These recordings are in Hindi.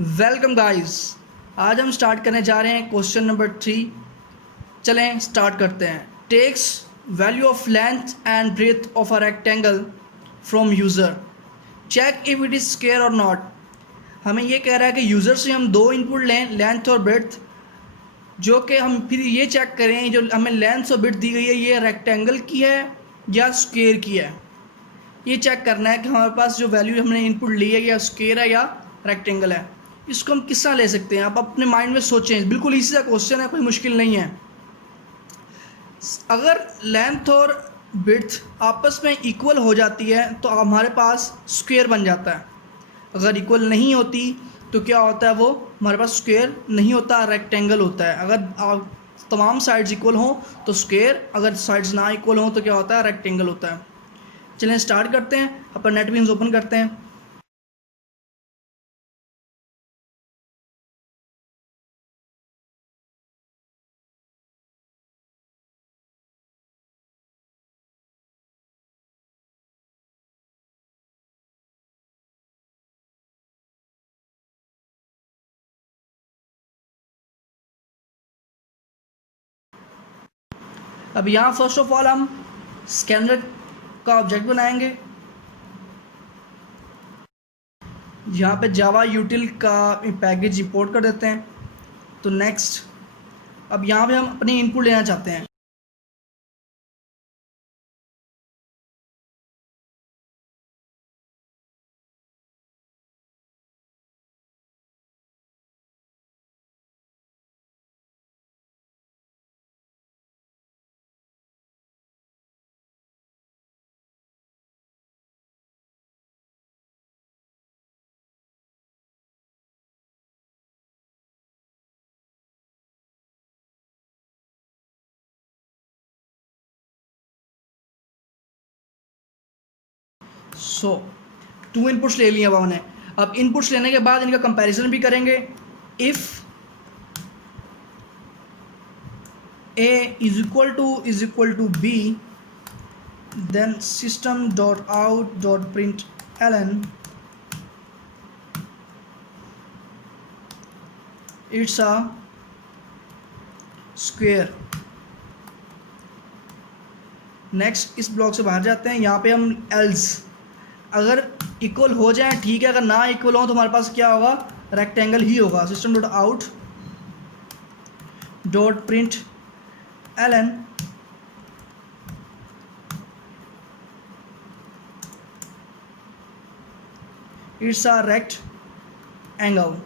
Welcome guys. आज हम स्टार्ट करने जा रहे हैं क्वेश्चन नंबर 3। चलें स्टार्ट करते हैं। Takes value of length and breadth of a rectangle from user, check if it is square और नॉट। हमें ये कह रहा है कि यूज़र से हम दो इनपुट लें, लेंथ और ब्रेथ, जो कि हम फिर ये चेक करें जो हमें लेंथ और ब्रेथ दी गई है ये रेक्टेंगल की है या स्क्वायर की है। ये चेक करना है कि हमारे पास जो वैल्यू हमने इनपुट ली है या स्क्वायर है या रेक्टेंगल है। इसको हम किस तरह ले सकते हैं, आप अपने माइंड में सोचें। बिल्कुल इसी सा क्वेश्चन है, कोई मुश्किल नहीं है। अगर लेंथ और विड्थ आपस में इक्वल हो जाती है तो हमारे पास स्क्वायर बन जाता है। अगर इक्वल नहीं होती तो क्या होता है, वो हमारे पास स्क्वायर नहीं होता, रेक्टेंगल होता है। अगर तमाम साइड्स इक्वल हों तो स्क्वायर, अगर साइड्स ना इक्वल हों तो क्या होता है, रेक्टेंगल होता है। चलें स्टार्ट करते हैं। अपन नेटबीन्स ओपन करते हैं। अब यहाँ फर्स्ट ऑफ ऑल हम स्कैनर का ऑब्जेक्ट बनाएंगे। यहाँ पे जावा यूटिल का पैकेज इंपोर्ट कर देते हैं। तो नेक्स्ट, अब यहाँ पे हम अपनी इनपुट लेना चाहते हैं। सो टू इनपुट्स ले लिए अब हमने। अब इनपुट्स लेने के बाद इनका कंपैरिजन भी करेंगे। If A is equal to B, then system dot out dot println it's a square। Next इस ब्लॉक से बाहर जाते हैं। यहाँ पे हम एल्स, अगर इक्वल हो जाए ठीक है, अगर ना इक्वल हो तो हमारे पास क्या होगा, रेक्टेंगल ही होगा। System dot out dot print ln it's a rectangle.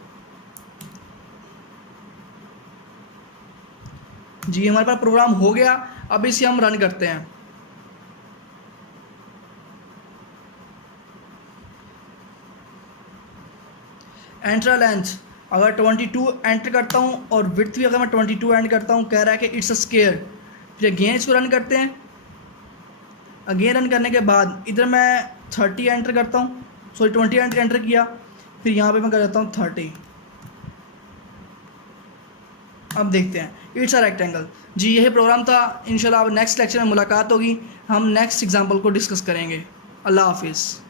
जी हमारे पास प्रोग्राम हो गया। अब इसे हम रन करते हैं। एंटर लेंथ अगर 22 एंटर करता हूँ और विड्थ भी अगर मैं 22 एंटर करता हूँ, कह रहा है कि इट्स अ स्क्वायर। फिर अगेन इसको रन करते हैं। अगेन रन करने के बाद इधर मैं 30 एंटर करता हूँ, सॉरी 20 एंटर किया। फिर यहाँ पे मैं कर देता हूँ 30। अब देखते हैं, इट्स अ रेक्टेंगल। जी यही प्रोग्राम था। इंशाल्लाह अब नेक्स्ट लेक्चर में मुलाकात होगी, हम नेक्स्ट एग्जाम्पल को डिस्कस करेंगे। अल्लाह हाफिज़।